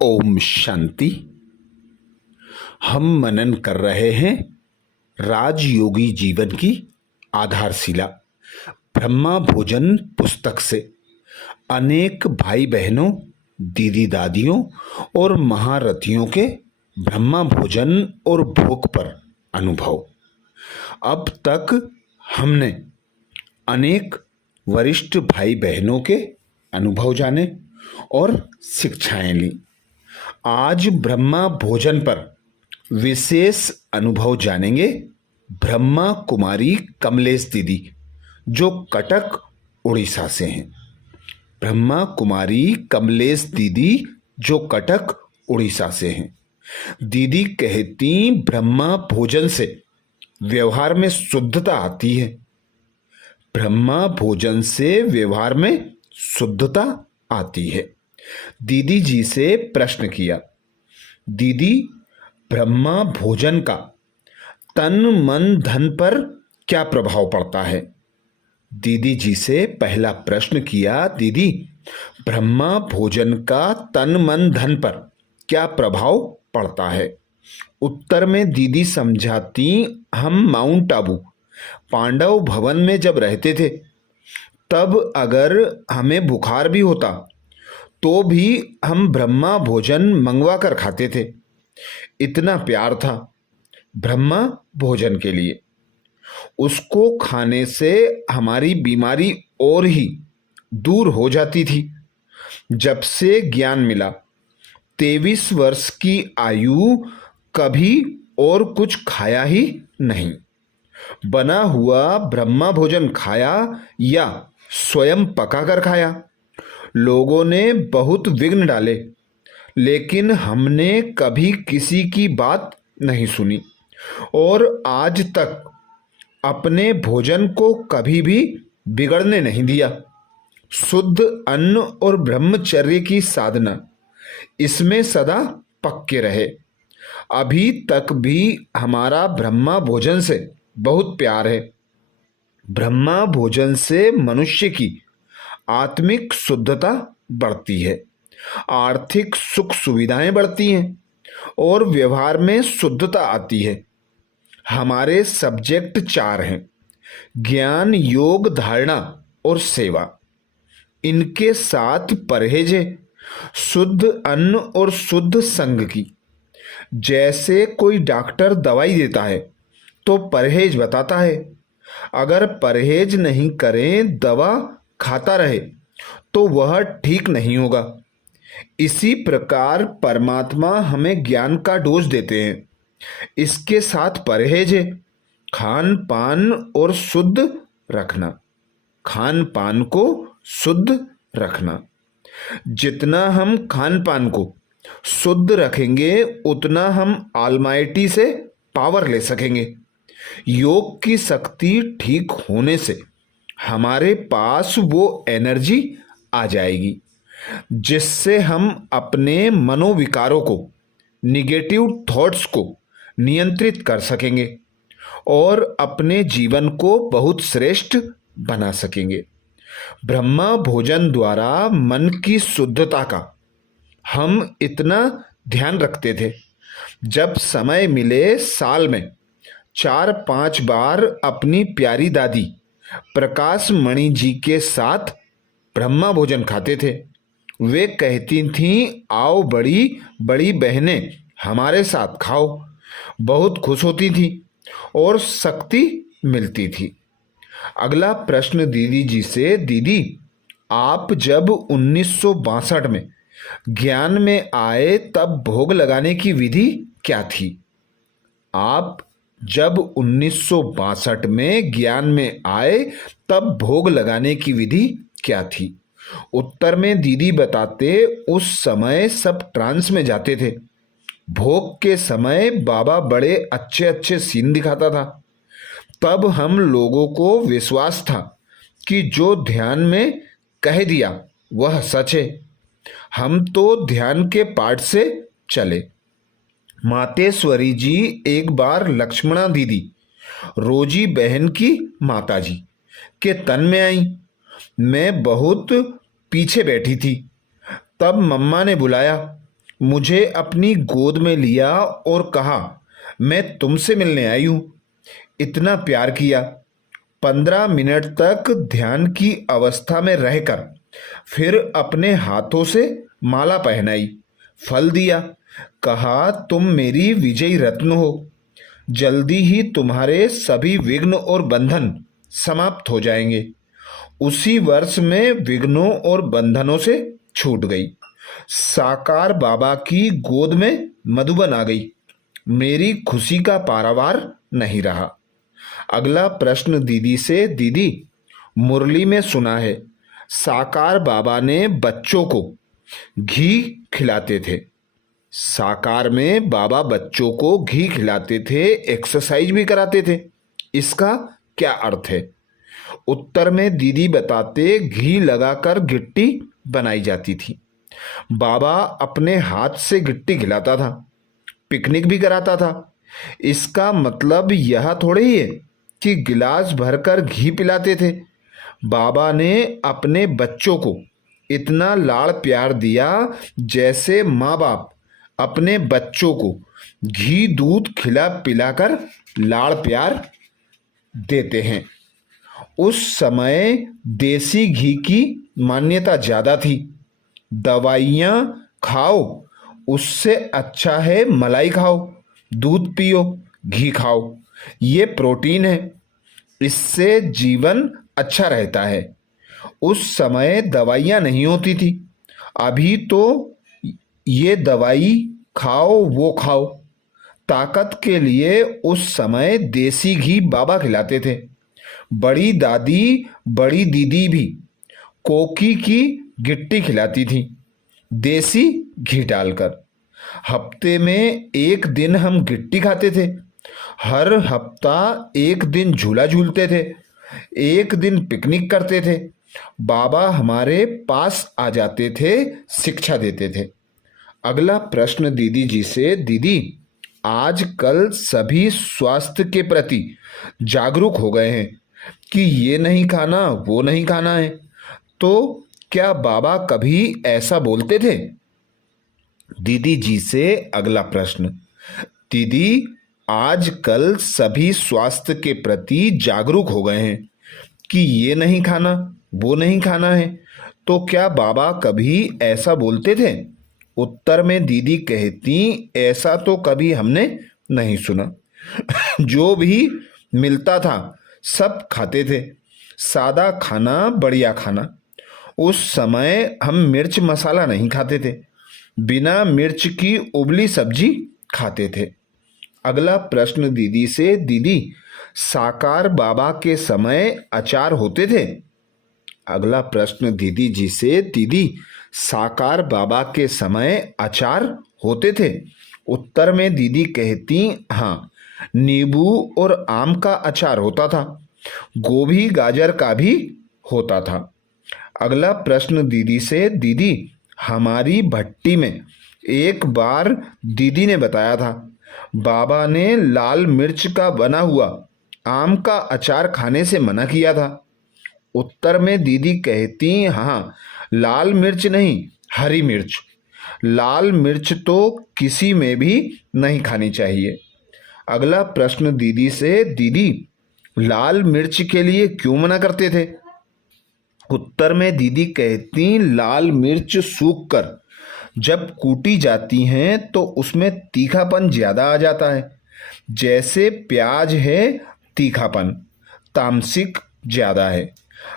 ओम शांति। हम मनन कर रहे हैं राजयोगी जीवन की आधारशिला ब्रह्मा भोजन पुस्तक से। अनेक भाई बहनों, दीदी दादियों और महारथियों के ब्रह्मा भोजन और भोग पर अनुभव। अब तक हमने अनेक वरिष्ठ भाई बहनों के अनुभव जाने और शिक्षाएं ली। आज ब्रह्मा भोजन पर विशेष अनुभव जानेंगे ब्रह्मा कुमारी कमलेश दीदी, जो कटक उड़ीसा से हैं। ब्रह्मा कुमारी कमलेश दीदी जो कटक उड़ीसा से हैं। दीदी कहती ब्रह्मा भोजन से व्यवहार में शुद्धता आती है। ब्रह्मा भोजन से व्यवहार में शुद्धता आती है। दीदी जी से प्रश्न किया, दीदी ब्रह्मा भोजन का तन मन धन पर क्या प्रभाव पड़ता है? दीदी जी से पहला प्रश्न किया, दीदी ब्रह्मा भोजन का तन मन धन पर क्या प्रभाव पड़ता है? उत्तर में दीदी समझाती, हम माउंट आबू पांडव भवन में जब रहते थे तब अगर हमें बुखार भी होता तो भी हम ब्रह्मा भोजन मंगवा कर खाते थे। इतना प्यार था ब्रह्मा भोजन के लिए। उसको खाने से हमारी बीमारी और ही दूर हो जाती थी। जब से ज्ञान मिला, 23 वर्ष की आयु कभी और कुछ खाया ही नहीं। बना हुआ ब्रह्मा भोजन खाया या स्वयं पकाकर खाया। लोगों ने बहुत विघ्न डाले, लेकिन हमने कभी किसी की बात नहीं सुनी और आज तक अपने भोजन को कभी भी बिगड़ने नहीं दिया। शुद्ध अन्न और ब्रह्मचर्य की साधना, इसमें सदा पक्के रहे। अभी तक भी हमारा ब्रह्मा भोजन से बहुत प्यार है। ब्रह्मा भोजन से मनुष्य की आत्मिक शुद्धता बढ़ती है, आर्थिक सुख सुविधाएं बढ़ती हैं और व्यवहार में शुद्धता आती है। हमारे सब्जेक्ट 4 हैं: ज्ञान, योग, धारणा और सेवा। इनके साथ परहेज है, शुद्ध अन्न और शुद्ध संग की। जैसे कोई डॉक्टर दवाई देता है तो परहेज बताता है। अगर परहेज नहीं करें, दवा खाता रहे तो वह ठीक नहीं होगा। इसी प्रकार परमात्मा हमें ज्ञान का डोज देते हैं। इसके साथ परहेज है, खान पान और शुद्ध रखना। खान पान को शुद्ध रखना। जितना हम खान पान को शुद्ध रखेंगे उतना हम ऑलमाइटी से पावर ले सकेंगे। योग की शक्ति ठीक होने से हमारे पास वो एनर्जी आ जाएगी जिससे हम अपने मनोविकारों को, निगेटिव थॉट्स को नियंत्रित कर सकेंगे और अपने जीवन को बहुत श्रेष्ठ बना सकेंगे। ब्रह्मा भोजन द्वारा मन की शुद्धता का हम इतना ध्यान रखते थे। जब समय मिले साल में 4-5 बार अपनी प्यारी दादी प्रकाश मणि जी के साथ ब्रह्मा भोजन खाते थे। वे कहती थीं, आओ बड़ी बड़ी बहनें हमारे साथ खाओ। बहुत खुश होती थी और शक्ति मिलती थी। अगला प्रश्न दीदी जी से, दीदी आप जब 1962 में ज्ञान में आए तब भोग लगाने की विधि क्या थी? आप जब 1962 में ज्ञान में आए तब भोग लगाने की विधि क्या थी? उत्तर में दीदी बताते, उस समय सब ट्रांस में जाते थे। भोग के समय बाबा बड़े अच्छे अच्छे सीन दिखाता था। तब हम लोगों को विश्वास था कि जो ध्यान में कह दिया वह सच है। हम तो ध्यान के पाठ से चले। मातेश्वरी जी एक बार लक्ष्मणा दीदी, रोजी बहन की माताजी के तन में आई। मैं बहुत पीछे बैठी थी। तब मम्मा ने बुलाया, मुझे अपनी गोद में लिया और कहा, मैं तुमसे मिलने आई हूं। इतना प्यार किया। 15 मिनट तक ध्यान की अवस्था में रहकर फिर अपने हाथों से माला पहनाई, फल दिया, कहा, तुम मेरी विजयी रत्न हो। जल्दी ही तुम्हारे सभी विघ्न और बंधन समाप्त हो जाएंगे। उसी वर्ष में विघ्नों और बंधनों से छूट गई। साकार बाबा की गोद में मधुबन आ गई। मेरी खुशी का पारावार नहीं रहा। अगला प्रश्न दीदी से, दीदी, मुरली में सुना है साकार बाबा ने बच्चों को घी खिलाते थे। साकार में बाबा बच्चों को घी खिलाते थे, एक्सरसाइज भी कराते थे। इसका क्या अर्थ है? उत्तर में दीदी बताते, घी लगाकर गिट्टी बनाई जाती थी। बाबा अपने हाथ से गिट्टी खिलाता था, पिकनिक भी कराता था। इसका मतलब यह थोड़े ही है कि गिलास भरकर घी पिलाते थे। बाबा ने अपने बच्चों को इतना लाड़ प्यार दिया जैसे माँ बाप अपने बच्चों को घी दूध खिला पिलाकर लाड़ प्यार देते हैं। उस समय देसी घी की मान्यता ज़्यादा थी। दवाइयाँ खाओ, उससे अच्छा है मलाई खाओ, दूध पियो, घी खाओ। ये प्रोटीन है, इससे जीवन अच्छा रहता है। उस समय दवाइयाँ नहीं होती थी। अभी तो ये दवाई खाओ वो खाओ। ताकत के लिए उस समय देसी घी बाबा खिलाते थे। बड़ी दादी, बड़ी दीदी भी कोकी की गिट्टी खिलाती थी, देसी घी डालकर। हफ्ते में एक दिन हम गिट्टी खाते थे। हर हफ्ता एक दिन झूला झूलते थे, एक दिन पिकनिक करते थे। बाबा हमारे पास आ जाते थे, शिक्षा देते थे। अगला प्रश्न दीदी जी से, दीदी, आजकल सभी स्वास्थ्य के प्रति जागरूक हो गए हैं कि ये नहीं खाना वो नहीं खाना है, तो क्या बाबा कभी ऐसा बोलते थे? दीदी जी से अगला प्रश्न, दीदी, आजकल सभी स्वास्थ्य के प्रति जागरूक हो गए हैं कि ये नहीं खाना वो नहीं खाना है, तो क्या बाबा कभी ऐसा बोलते थे? उत्तर में दीदी कहती, ऐसा तो कभी हमने नहीं सुना। जो भी मिलता था सब खाते थे, सादा खाना, बढ़िया खाना। उस समय हम मिर्च मसाला नहीं खाते थे, बिना मिर्च की उबली सब्जी खाते थे। अगला प्रश्न दीदी से, दीदी, साकार बाबा के समय अचार होते थे? अगला प्रश्न दीदी जी से, दीदी, साकार बाबा के समय अचार होते थे? उत्तर में दीदी कहती, हाँ, नींबू और आम का अचार होता था, गोभी गाजर का भी होता था। अगला प्रश्न दीदी से, दीदी, हमारी भट्टी में एक बार दीदी ने बताया था बाबा ने लाल मिर्च का बना हुआ आम का अचार खाने से मना किया था। उत्तर में दीदी कहती, हाँ, लाल मिर्च नहीं, हरी मिर्च। लाल मिर्च तो किसी में भी नहीं खानी चाहिए। अगला प्रश्न दीदी से, दीदी, लाल मिर्च के लिए क्यों मना करते थे? उत्तर में दीदी कहती, लाल मिर्च सूखकर जब कूटी जाती हैं तो उसमें तीखापन ज़्यादा आ जाता है। जैसे प्याज है तीखापन, तामसिक ज़्यादा है,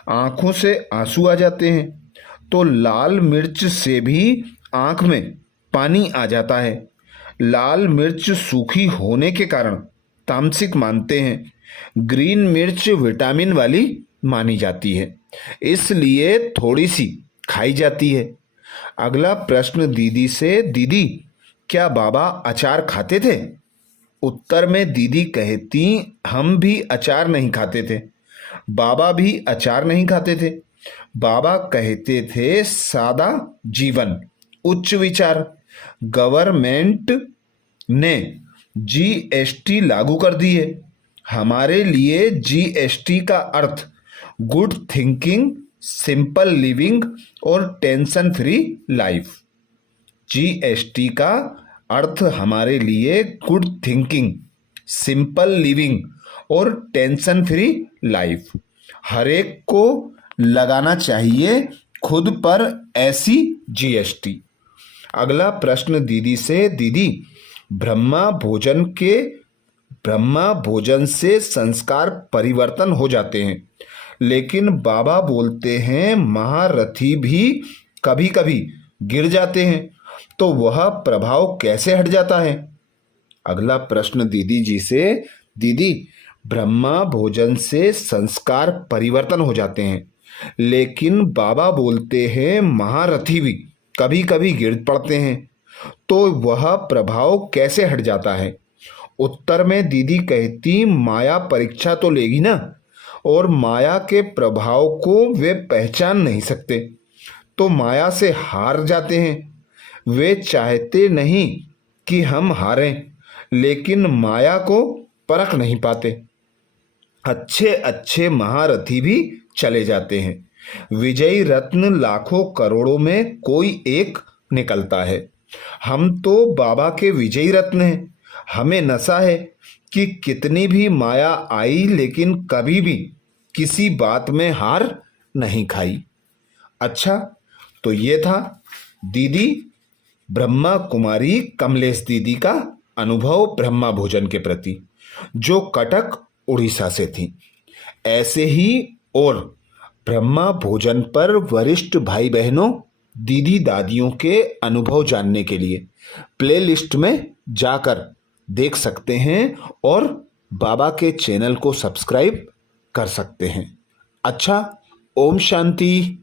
आँखों से आंसू आ जाते हैं, तो लाल मिर्च से भी आँख में पानी आ जाता है। लाल मिर्च सूखी होने के कारण तामसिक मानते हैं। ग्रीन मिर्च विटामिन वाली मानी जाती है, इसलिए थोड़ी सी खाई जाती है। अगला प्रश्न दीदी से, दीदी, क्या बाबा अचार खाते थे? उत्तर में दीदी कहती, हम भी अचार नहीं खाते थे, बाबा भी अचार नहीं खाते थे। बाबा कहते थे, सादा जीवन, उच्च विचार। गवर्नमेंट ने जीएसटी लागू कर दी है। हमारे लिए जीएसटी का अर्थ गुड थिंकिंग, सिंपल लिविंग और टेंशन फ्री लाइफ। जीएसटी का अर्थ हमारे लिए गुड थिंकिंग, सिंपल लिविंग और टेंशन फ्री लाइफ। हर एक को लगाना चाहिए खुद पर ऐसी जीएसटी। अगला प्रश्न दीदी से, दीदी ब्रह्मा भोजन से संस्कार परिवर्तन हो जाते हैं, लेकिन बाबा बोलते हैं महारथी भी कभी कभी गिर जाते हैं, तो वह प्रभाव कैसे हट जाता है? अगला प्रश्न दीदी जी से, दीदी ब्रह्मा भोजन से संस्कार परिवर्तन हो जाते हैं, लेकिन बाबा बोलते हैं महारथी भी कभी कभी गिर पड़ते हैं, तो वह प्रभाव कैसे हट जाता है? उत्तर में दीदी कहती माया परीक्षा तो लेगी ना, और माया के प्रभाव को वे पहचान नहीं सकते, तो माया से हार जाते हैं। वे चाहते नहीं कि हम हारें, लेकिन माया को परख नहीं पाते। अच्छे अच्छे महारथी भी चले जाते हैं। विजयी रत्न लाखों करोड़ों में कोई एक निकलता है। हम तो बाबा के विजयी रत्न हैं। हमें नशा है कि कितनी भी माया आई, लेकिन कभी भी किसी बात में हार नहीं खाई। अच्छा, तो ये था दीदी ब्रह्मा कुमारी कमलेश दीदी का अनुभव ब्रह्मा भोजन के प्रति, जो कटक उड़ीसा से थी। ऐसे ही और ब्रह्मा भोजन पर वरिष्ठ भाई बहनों, दीदी दादियों के अनुभव जानने के लिए प्लेलिस्ट में जाकर देख सकते हैं और बाबा के चैनल को सब्सक्राइब कर सकते हैं। अच्छा, ओम शांति।